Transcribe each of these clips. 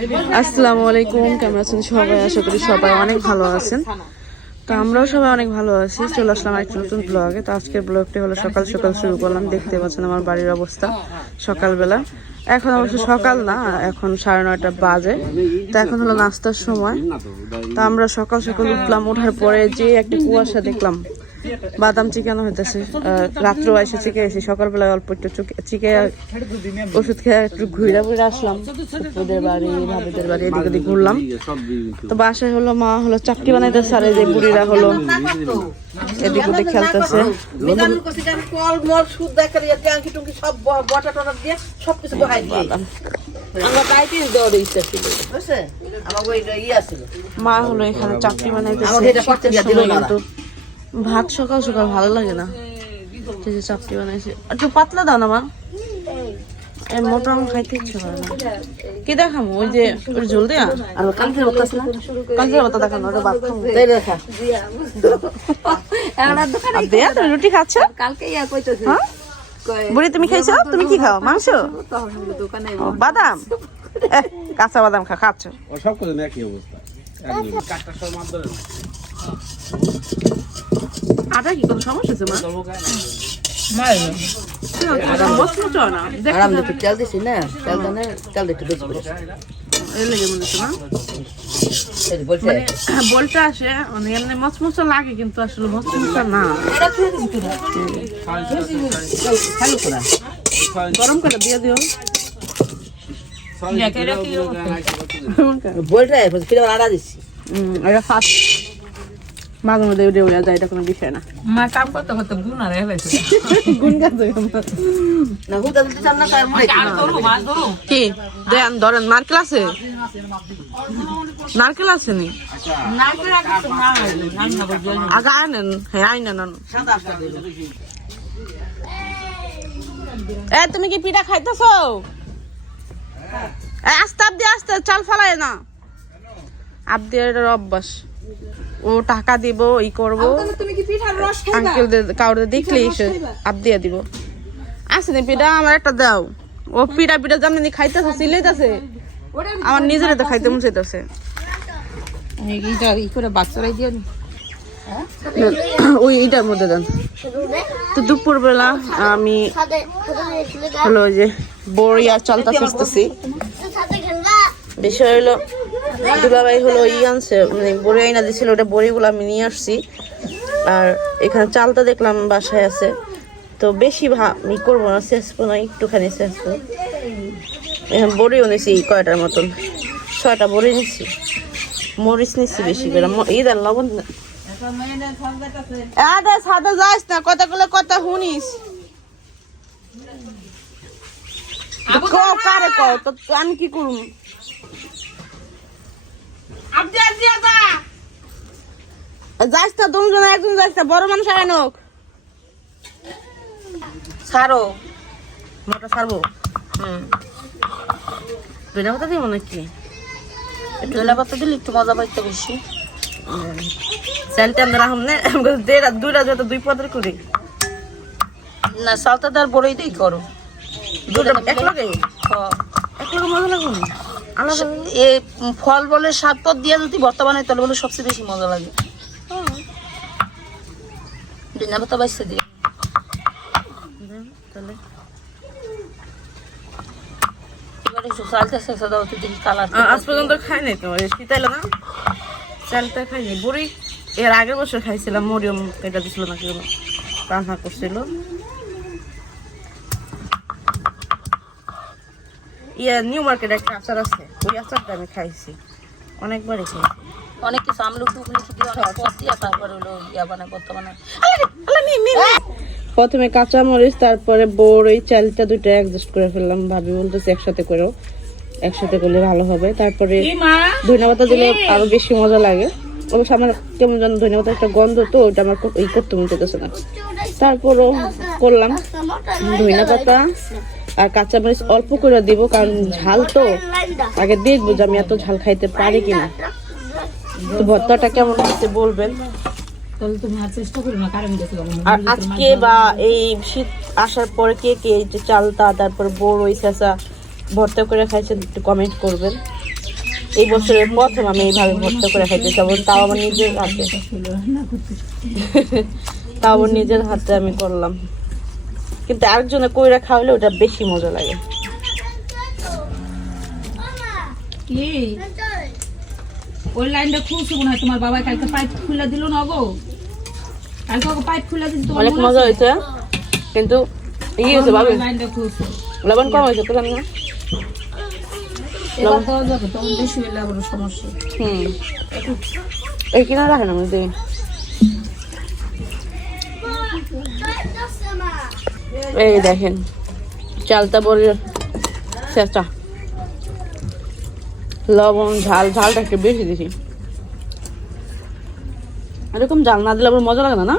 আসসালামু আলাইকুম, কেমন আছেন সবাই? আশা করি সবাই অনেক ভালো আছেন। তো আমরাও সবাই অনেক ভালো আছি। চলে আসলাম একটা নতুন ব্লগে তো আজকের ব্লগটি হলো সকাল সকাল শুরু করলাম। দেখতে পাচ্ছেন আমার বাড়ির অবস্থা সকালবেলা। এখন অবশ্য সকাল না, এখন সাড়ে নয়টা বাজে। তো এখন হলো নাস্তার সময়। তো আমরা সকাল সকাল উঠলাম। ওঠার পরে যে একটা কুয়াশা দেখলাম বাদাম চিকানো হইতেছে রাত্রে এসে চিকে এসে সকালবেলায় অল্প একটু চিকে ওষুধ খেয়ে একটু ঘুরে ঘুরে আসলাম। ওদের বাড়ি ভাবিদের বাড়ি এদিক ওদিক ঘুরলাম। তো বাসায় হলো মা হলো চাকরি বানাইতেছে আর এই যে বুড়িরা হলো এদিক ওদিক খেলতেছে। মা হলো এখানে চাকরি বানাইতেছে। কিন্তু ভাত সকাল সকাল ভালো লাগে না। এই যে চাকরি বানাইছে। একটু পাতলা দাও না মা। এই মোটা আম খাইতে ইচ্ছে করে না। কি দেখামো? ওই যে ঝোল দেয়া? আর কালকে বলতাছ না। কালকের মতো দেখানো ওটা ভাত খাব তাই দেখা। আর দেয়া তুমি রুটি খাচ্ছ? কালকে ইয়া কইতেছে হ্যাঁ? বুড়ি তুমি খাইছো? তুমি কি খাও? মাংস? বাদাম এহ, কাঁচা বাদাম খা খাচ্ছ। সব কিছু একই অবস্থা। একদম সব মাপ ধরে না। আটা কি কোনো সমস্যা আছে মা? আরাম দেখে দিছি না দানে বেশি করে। লেগে মনে বলটা আসে মানে এমনি মচমচা লাগে কিন্তু আসলে মচমচা না। গরম করে দিয়ে দিও। বলটা ফিরে আড়া দিছি? এটা ফার্স্ট মাঝে মধ্যে উড়ে উড়ে যায় এটা কোনো বিষয় না। মা কাম করতে করতে গুণ আর গাছ না হুদা দিতে চান না তার ধরো মা ধরো। কি? দেন ধরেন নারকেল আছে? নারকেল আছে নি? নারকেল আগে আনেন হ্যাঁ আইনেন এ তুমি কি পিঠা খাইতেছ? এ আস্তে আপ দিয়ে আস্তে চাল ফালায় না। আপ দিয়ে এটার অভ্যাস। ও টাকা দিব ই করব। আঙ্কেল কাউরে দেখলেই সে আপ দিয়ে দিব। আছে নি পিঠা আমার একটা দাও। ও পিঠা পিঠা যেমনি খাইতেছে সিলাইতেছে। আমার নিজের তো খাইতে মন চাইতেছে ই করে বাচ্চারাই দিয়ে ওই এইটার মধ্যে দেন। তো দুপুর বেলা আমি হলো যে বড়ি আর চালটা খুঁজতেছি। বিষয় হলো দুলাভাই হলো ই আনছে মানে বড়ি আইনা দিছিল ওটা বড়িগুলো আমি নিয়ে আসছি। আর এখানে চালটা দেখলাম বাসায় আছে। তো বেশি ভা ই করব না শেষবো না একটুখানি শেষবো এখন বড়িও নিছি কয়টার মতন। ছয়টা বড়ি নিছি মরিচ নিছি বেশি করে। ম- ই দেন লবণ। সাদা যাস না কথা শুনিস? কারে ক? তো আমি কি করুম? যাস না দুজন একজন যাস না বড় মানুষ আয় নোক ছাড়ো। মোটা ছাড়বো? হুম। কথা দিব নাকি? পাতা দিলে একটু মজা পাইতে বেশি। স্যালটা আমরা দেড় দুইটা যত দুই পদের করি। না সালতাদার বড়ই দিয়ে করো। দুটো এক লগে? এক লগে মজা লাগুন এ ফল বলে স্বাদ পদ দিয়ে যদি বর্তমানে তাহলে বলে সবচেয়ে বেশি মজা লাগে। বিনা পাতা বাইসে দিয়ে। তাহলে। আজ পর্যন্ত খাই নাই তোমার শীতাইলো না চালটা খাইনি বুড়ি এর আগের বছর খাইছিলাম মরিয়ম এটা দিছিল না কেউ রান্না করছিল। ইয়ে নিউ মার্কেট একটা আচার আছে। ওই আচারটা আমি খাইছি। অনেকবারই খাইছি। অনেক কিছু আমলু টুকলু দিয়ে দিয়ে তারপরে হলো ইয়া বানায় বর্তমানে। প্রথমে কাঁচা মরিচ তারপরে বড় এই চালটা দুইটা অ্যাডজাস্ট করে ফেললাম। ভাবি বলতেছি একসাথে করেও একসাথে করলে ভালো হবে। তারপরে ধনিয়া পাতা দিলে আরও বেশি মজা লাগে। অবশ্য আমার কেমন যেন ধনিয়া পাতা একটা গন্ধ তো ওটা আমার এই করতে মন চাইতেছে না। তারপরও করলাম। ধনিয়া পাতা আর কাঁচা মরিচ অল্প করে দিব কারণ ঝাল তো। আগে দেখব যে আমি এত ঝাল খাইতে পারি কিনা। তো ভর্তাটা কেমন হচ্ছে বলবেন? আর আজকে বা এই শীত আসার পরে কে কে এই যে চালতা তারপরে বড় ওই চেঁচা ভর্তা করে খাইছেন একটু কমেন্ট করবেন। এই বছরের প্রথম আমি এইভাবে ভর্তা করে খাইতে চাবো তাও আমার নিজের হাতে। তাও আমার নিজের হাতে আমি করলাম। কিন্তু আরেকজনে কইরা খাওয়ালে ওটা বেশি মজা লাগে। ওই লাইনটা খুলছে মনে হয় তোমার বাবা কালকে পাইপ খুলে দিল না গো। কালকে ওকে পাইপ খুলে দিল তোমার অনেক মজা হয়েছে কিন্তু ই হয়েছে লাইনটা খুলছে। লবণ কম হয়েছে না। যাবে তখন বেশি হলে আবার সমস্যা হুম। এই কিনা রাখেন দিই এই দেখেন চালটা বড় চেঁচা লবণ ঝাল ঝালটা একটু বেশি দিছি। এরকম ঝাল না দিলে আবার মজা লাগে না না?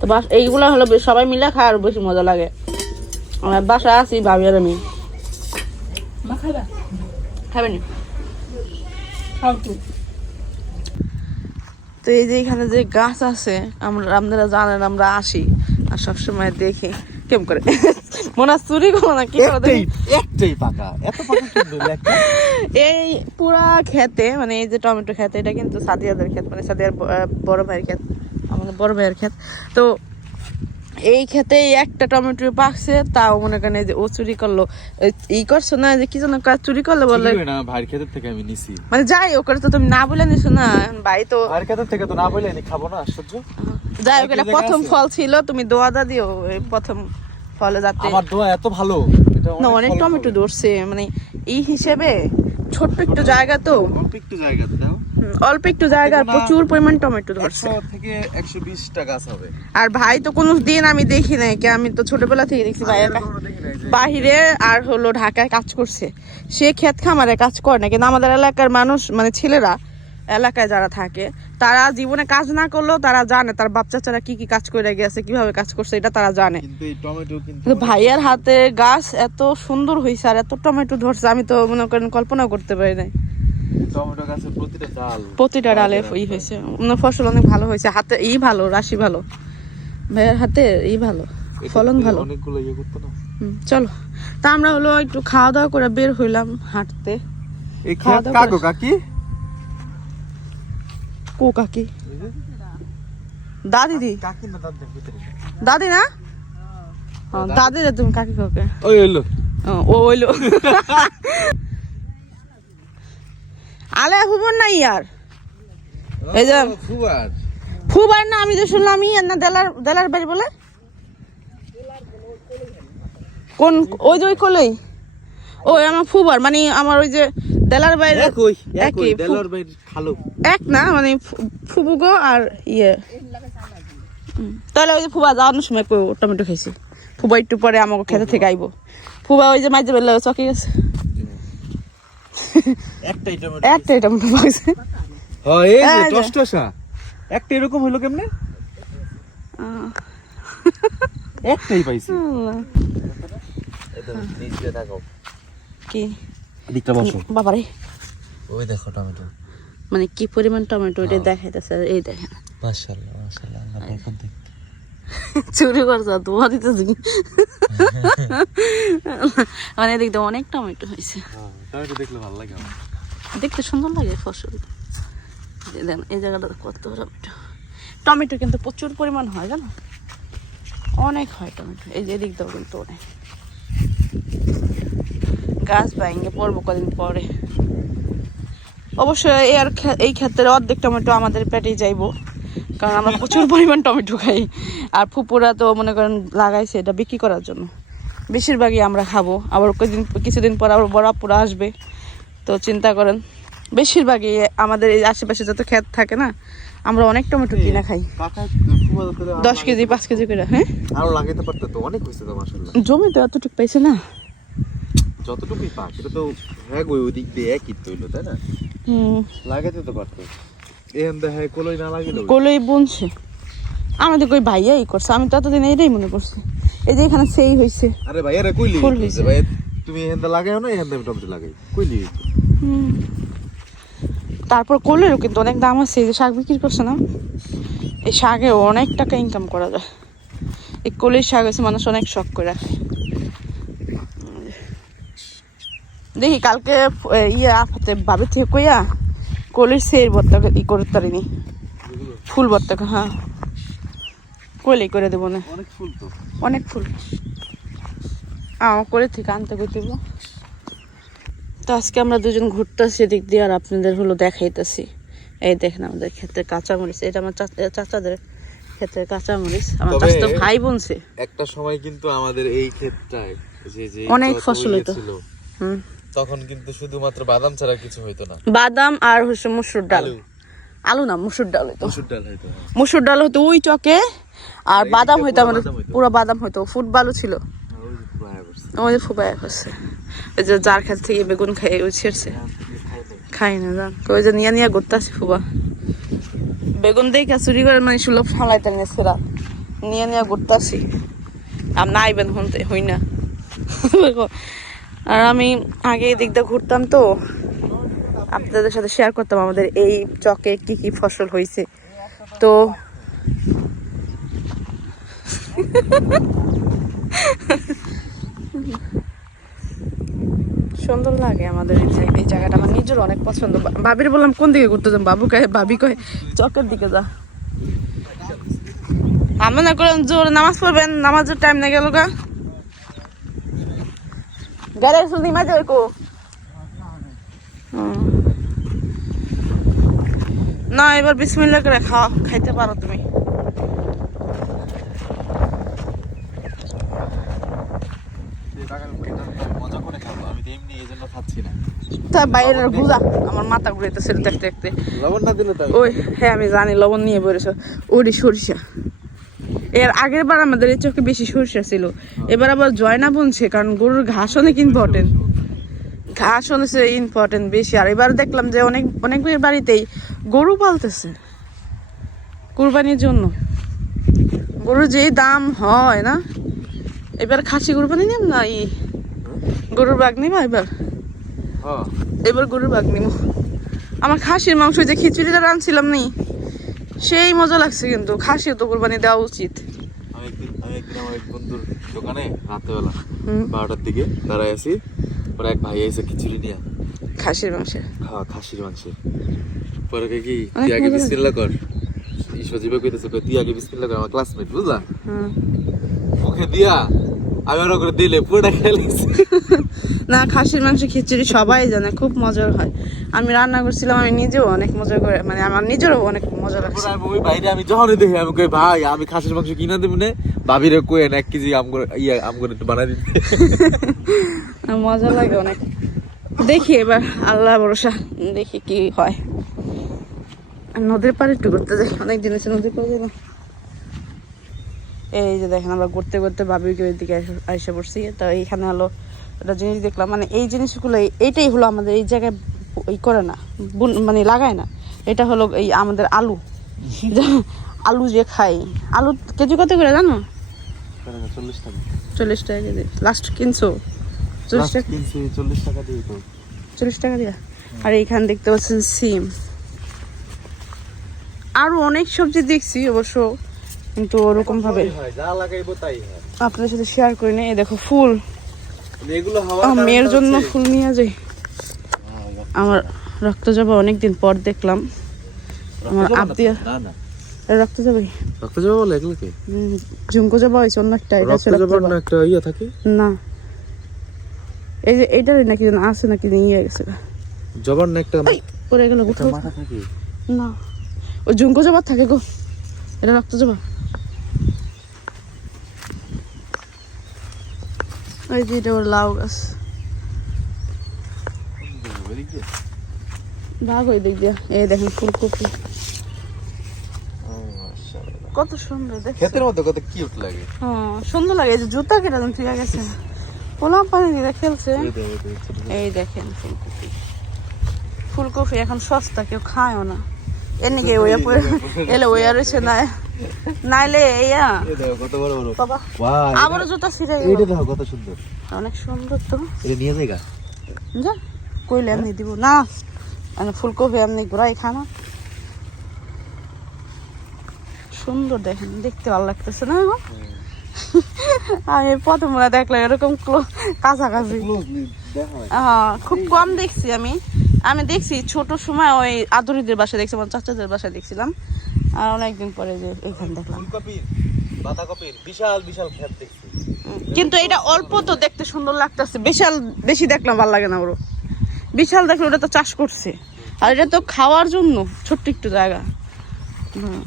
তো বাস এইগুলো হলো সবাই মিলে খায় আর বেশি মজা লাগে। আমার বাসা আছি ভাবি আর আমি। খাইবা? খাও তো তো এই যে এখানে যে গাছ আছে আমরা আপনারা জানেন আমরা আসি। আর সবসময় দেখি। কেম করে? মনে হয় চুরি করো না কি? একটাই পাকা। এত পাকা এই পুরা খেতে মানে এই যে টমেটো খেতে এটা কিন্তু সাদিয়াদের ক্ষেত মানে সাদিয়ার বড় ভাইয়ের ক্ষেত আমাদের বড় ভাইয়ের ক্ষেত। তো এই খেতে একটা টমেটো পাকছে তাও মনে করেন এই যে ও চুরি করল। এই- ই করছ না যে কি যেন কাজ চুরি করল হয় না ভাইয়ের ক্ষেতের থেকে আমি নিছি। মানে যাই ওকে তো তুমি না বলে নিছো না ভাই তো ভাইয়ের ক্ষেতের থেকে তো না বলে আমি খাব না আশ্চর্য। যাই হোক এটা প্রথম ফল ছিল তুমি দোয়া দা দিও এই প্রথম ফলে যাতে আমার দোয়া এত ভালো না অনেক টমেটো ধরছে মানে এই হিসেবে ছোট্ট একটু জায়গা তো। অল্প একটু জায়গা দাও। হুম, অল্প একটু জায়গা প্রচুর পরিমাণ টমেটো ধরছে। থেকে একশো বিশটা গাছ হবে। আর ভাই তো কোনো দিন আমি দেখি নাই কি আমি তো ছোটবেলা থেকে দেখছি কা- বাহিরে আর হলো ঢাকায় কাজ করছে। সে ক্ষেত খামারে কাজ করে না কিন্তু আমাদের এলাকার মানুষ মানে ছেলেরা এলাকায় যারা থাকে তারা জীবনে কাজ না করলেও তারা জানে তার বাচ্চারা কি কি কাজ করে গেছে কীভাবে কাজ করছে এটা তারা জানে। কিন্তু ভাইয়ার হাতে গাছ এত সুন্দর হয়েছে আর এত টমেটো ধরছে আমি তো মনে করেন কল্পনা করতে পারি নাই। টমেটো গাছের প্রতিটা ডাল। প্রতিটা ডালে ই হয়েছে। অন্য ফসল অনেক ভালো হয়েছে। হাতে ই ভালো রাশি ভালো। ভাইয়ার হাতে ই ভালো ফলন ভালো। অনেকগুলো ইয়ে করতো না? চলো। তা আমরা হলো একটু খাওয়া দাওয়া করে বের হইলাম হাঁটতে। এই কাকো কাকি? কো কাকি? দাদি দি কাকি না ভিতরে। দাদি না? দাদি। রে তুমি কাকি কাকে ওই হইল। ও হইল। আলে হুবন না ইয়ার? এই যে ফুয়ার ফুবার না আমি যে শুনলাম ইয়ে না দেলার দেলার বাড়ি বলে? কোন ওই যে ওই কলেই? ওই আমার ফুবার মানে আমার ওই যে দেলার বাইরে একই একই একই, ফু- দেলোর খালো। এক না মানে ফুবুগো আর ইয়ে। তাহলে ওই যে ফুবা যাওয়ানোর সময় টমেটো খাইছি। ফুবা একটু পরে আমাকে খেতে থেকে আইবো। ফুবা ওই যে মাঝে বেলা চকি গেছে। একটাই টমেটো একটাই টমেটো পাইছে হ্যাঁ এই যে এই যে। টসটসা। একটা এরকম হইল কেমনে? একটাই পাইছি। কি? দিকটা বসো। বাবারে। ওই দেখো টমেটো। মানে কি পরিমাণ টমেটো এটা দেখাইতেছে এই দেখেন। মাশাআল্লাহ মাশাআল্লাহ আল্লাহ এখন দেখ চুরি করছ, ধোয়া দিতেছি। মানে দিয়ে অনেক টমেটো হয়েছে। হ্যাঁ ভালো লাগে দেখতে সুন্দর লাগে ফসল। দেখেন, এই জায়গাটা কত টমেটো। টমেটো কিন্তু প্রচুর পরিমাণ হয়, জানো? অনেক হয় টমেটো। এই যে এদিক দিয়েও কিন্তু অনেক। গাছ ভাঙে পড়ব কদিন পরে। অবশ্য এই আর এই ক্ষেত্রে অর্ধেক টমেটো আমাদের পেটেই যাইবো। কারণ আমরা প্রচুর পরিমাণ টমেটো খাই। আর ফুপুরা তো মনে করেন লাগাইছে এটা বিক্রি করার জন্য। বেশিরভাগই আমরা খাব। আবার কদিন কিছুদিন পর আবার বড় পুরা আসবে। তো চিন্তা করেন বেশিরভাগই আমাদের এই আশেপাশে যত ক্ষেত থাকে না আমরা অনেক টমেটো কিনা খাই। দশ কেজি পাঁচ কেজি করে হ্যাঁ? আরও লাগাইতে পারতো তো অনেক হয়েছে তো মাশাআল্লাহ। জমি তো এতটুকু পাইছে না। যতটুকুই পাক এটা তো হ্যাঁ ওই দিক দিয়ে একই তো হইল তাই না? হুম। লাগাইতে তো পারতো। কলই না লাগিলো কলই বুনছে। আমাদের কই ভাইয়াই করছে আমি এটাই মনে করছি। এই যে এখানে সেই হয়েছে আরে ভাই আরে কইলি ফুল হইছে। ভাই তুমি এখান লাগাইও না এখান আমি টমেটো লাগাই। কইলি তারপর কলেরও কিন্তু অনেক দাম আছে এই যে শাক বিক্রি করছে না? এই শাকে অনেক টাকা ইনকাম করা যায়। এই কলের শাক হচ্ছে মানুষ অনেক শখ করে। রাখে দেখি কালকে ইয়ে আফাতে বাবে থেকে কইয়া সেই বর্তাকে ই করতে পারিনি ফুল বর্তাকে হ্যাঁ। কইলেই করে দেবো না। অনেক ফুল তো। অনেক ফুল। আমার করে থেকে আনতে কই দেবো? তো আজকে আমরা দুজন ঘুরতেছি এদিক দিয়ে আর আপনাদের হলো দেখাইতেছি। এই দেখেন আমাদের ক্ষেত্রে কাঁচামরিচ এটা আমার চাচা- চাচাদের ক্ষেত্রে কাঁচামরিচ। আমার চাচা ভাই বোনছে। একটা সময় কিন্তু আমাদের এই ক্ষেতটায় যে যে অনেক ফসল হইতো। হুম। তখন কিন্তু শুধুমাত্র বাদাম ছাড়া কিছু হইতো না। বাদাম আর হচ্ছে মুসুর ডাল। আলু। না মুসুর ডাল হইতো। মসুর ডাল হইতো হ্যাঁ। মুসুর ডাল হতো ওই চকে আর বাদাম হইতো আমাদের হইতো। পুরো বাদাম হইতো ফুটবালও ছিল। আর ওই যে আয়া করছে। আমাদের ওই যে যার কাছ থেকে বেগুন খাই ওই ছেড়ছে। খাই না জান। ওই যে নিয়ে নিয়ে ঘুরতে আসি ফুবা। বেগুন দেখে চুরি করে মানে সুলভ সামলাইতে নিয়েছে রাত নিয়ে নিয়ে ঘুরতে আসি আর না আইবেন হনতে হই না। আর আমি আগে এই দিক দিয়ে ঘুরতাম তো। আপনাদের সাথে শেয়ার করতাম আমাদের এই চকে কি কি ফসল হয়েছে। তো সুন্দর লাগে আমাদের এই জায়গা- এই জায়গাটা আমার নিজের অনেক পছন্দ। বা- ভাবির বললাম, কোন দিকে ঘুরতে যাম বাবু কয়ে ভাবি কয়ে, চকের দিকে যা। আমি না করেন, জোর নামাজ পড়বেন, নামাজের টাইম না গেল গা। গেলে শুধু মাঝে কো। না এবার বিসমিল্লা করে খাওয়া খাইতে পারো তুমি। বাইরের বুঝা আমার মাথা ঘুরেতেছিল দেখতে দেখতে। লবণ না দিলে ওই হ্যাঁ আমি জানি লবণ নিয়ে বেরোছ ওরই সরিষা। এর আগের বার আমাদের এই চোখে বেশি সরিষা ছিল। এবার আবার জয়না বুনছে কারণ গরুর ঘাস অনেক ইম্পর্টেন্ট ঘাস অনেক ইম্পর্টেন্ট বেশি। আর এবার দেখলাম যে অনেক অনেক বাড়িতেই গরু পালতেছে। কুরবানির জন্য। গরুর যে দাম হয় না এবার খাসি কুরবানি নিম না ই গরুর বাঘ নিবা এবার? হ্যাঁ। এবার গরুর বাঘ নিব। আমার খাসির মাংস যে খিচুড়িটা রাঁধছিলাম নি সেই মজা লাগছে কিন্তু। খাসিও তো কোরবানি দেওয়া উচিত। আমি একদিন আমার এক বন্ধুর দোকানে রাত্রেবেলা বারোটার দিকে দাঁড়ায় আছি। পরে এক ভাই এসে খিচুড়ি নিয়ে খাসির মাংসের খাওয়া খাসির মাংসের পরে কি তুই আগে লাগে। কর। সজীবে কইতেছে কই তুই আগে বিসমিল্লাহ কর আমার ক্লাসমেট বুঝলা? মুখে দিয়া আমি ওরা করে দিলে পুরোটা খেলেছি না খাসির মাংস খিচুড়ি সবাই জানে খুব মজার হয়। আমি রান্না করছিলাম আমি নিজেও অনেক মজা করে মানে আমার নিজেরও অনেক মজা লাগছে। আমি ওই বাইরে আমি যখনই দেখি আমি কই ভাই আমি খাসির মাংস কিনা দেবো নে ভাবিরে কই এক কেজি আম করে ইয়া আম করে একটু বানাই দিতে মজা লাগে অনেক। দেখি এবার আল্লাহ ভরসা দেখি কি হয়। আর নদীর পাড়ে একটু ঘুরতে যাই অনেক দিন আছে নদীর পাড়ে এই যে দেখেন আমরা ঘুরতে ঘুরতে ভাবিকে ওইদিকে আইসা পড়ছি। তো এইখানে হলো একটা জিনিস দেখলাম মানে এই জিনিসগুলো এইটাই হলো আমাদের এই জায়গায় ই করে না মানে লাগায় না। এটা হলো এই আমাদের আলু। আলু যে খাই। আলু কেজি কত করে জানো? চল্লিশ টাকা কেজি। লাস্ট কিনছো? চল্লিশ টাকা চল্লিশ টাকা দিয়ে চল্লিশ টাকা দিয়া? আর এইখানে দেখতে পাচ্ছেন সিম। আরও অনেক সবজি দেখছি অবশ্য কিন্তু ওরকম ভাবে হয় হয়। আপনাদের সাথে শেয়ার করি না। এই দেখো ফুল। আমার মেয়ের জন্য ফুল নিয়ে যাই। আমার রক্ত যাবা অনেকদিন পর দেখলাম। আমার রক্ত জবা না আত্মীয় তো? না। না রক্ত যাবে রক্ত জবা বলে এগুলোকে ঝুমকো যাবা হয়েছে অন্য একটা এটা রক্ত রক্ত না একটা ইয়া থাকে? না। এই যে এইটারই নাকি যেন আছে নাকি নিয়ে গেছে জবার না একটা পরে গেল মাথা থাকে। না। ওই ঝুমকো জবা থাকে গো। এটা রক্ত জবা ওই যে এটা ওর লাউ গাছ। দিয়ে? ভাগ ওই দিক দিয়া। এই দেখেন ফুলকপি। কত সুন্দর দেখ ক্ষেতের মধ্যে কত কিউট লাগে। হ্যাঁ সুন্দর লাগে। এই যে জুতা কেটে ঠিক আছে। পোলাম পানি দিয়ে খেলছে। এই দেখেন ফুলকপি। ফুলকপি এখন সস্তা কেউ খায়ও না। ওয়া এলে ওয়া রয়েছে না নাইলে ইয়া কত বড় বড়। বাবা আবারও জুতা ছিঁড়ে এইটা দেখো কত সুন্দর। অনেক সুন্দর তো। এটা নিয়ে যাইগা? যা কইলে এমনি দিব। না মানে ফুলকপি এমনি ঘুরাই খানা সুন্দর দেখেন দেখতে ভালো লাগতেছে না আমি প্রথমবার দেখলাম এরকম কাছাকাছি। হ্যাঁ খুব কম দেখছি আমি। আমি দেখছি ছোট সময় ওই আদরিদের বাসায় দেখছি আমার চাচাদের বাসায় দেখছিলাম। আর অনেকদিন পরে যে এখানে দেখলাম। বিশাল বিশাল ক্ষেত দেখছি। কিন্তু এটা অল্প তো দেখতে সুন্দর লাগতেছে। বিশাল বেশি দেখলাম ভালো লাগে না ওরও। বিশাল দেখলে ওটা তো চাষ করছে। আর এটা তো খাওয়ার জন্য ছোট্ট একটু জায়গা। হুম।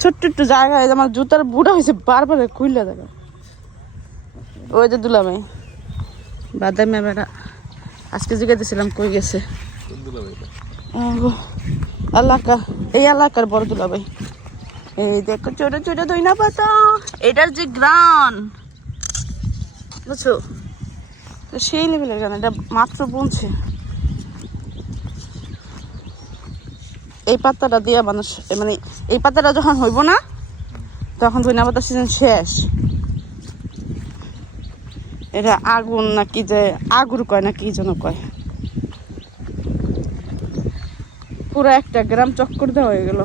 ছোট্ট একটু জায়গা যে আমার জুতার বুড়া হয়েছে, বারবার কুইলা জায়গা ওই যে দুলাভাই বাদামি বেড়া আজকে জিজ্ঞাসা কই গেছে? এলাকা, এই এলাকার বড় দুলাভাই এই দেখো, ছোট ছোট দইনা পাতা। এটার যে গ্রান। বুঝছ? সেই লেভেলের গান এটা মাত্র বুনছে। এই পাতাটা দিয়ে মানুষ মানে এই পাতাটা যখন হইব না, তখন দইনা পাতার সিজন শেষ। এটা আগুন না কি যে আগুর কয় না কি যেন কয়। পুরো একটা গ্রাম চক্কর দেওয়া হয়ে গেল।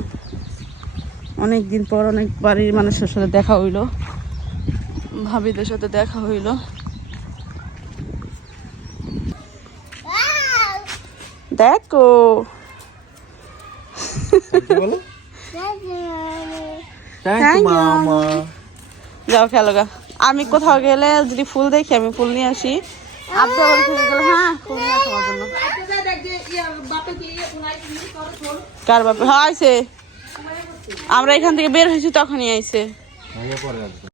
অনেক দিন পর অনেক বাড়ির মানুষের সাথে দেখা হইল। ভাবিদের সাথে দেখা হইল। দেখো। বলো? যাও খেলো গা। আমি কোথাও গেলে যদি ফুল দেখি আমি ফুল নিয়ে আসি। আপনি আবার থেকে গেলে হ্যাঁ ফুল নিয়ে আসো আমার জন্য। কার বাপে হ্যাঁ আমরা এখান থেকে বের হয়েছি তখনই আসবে।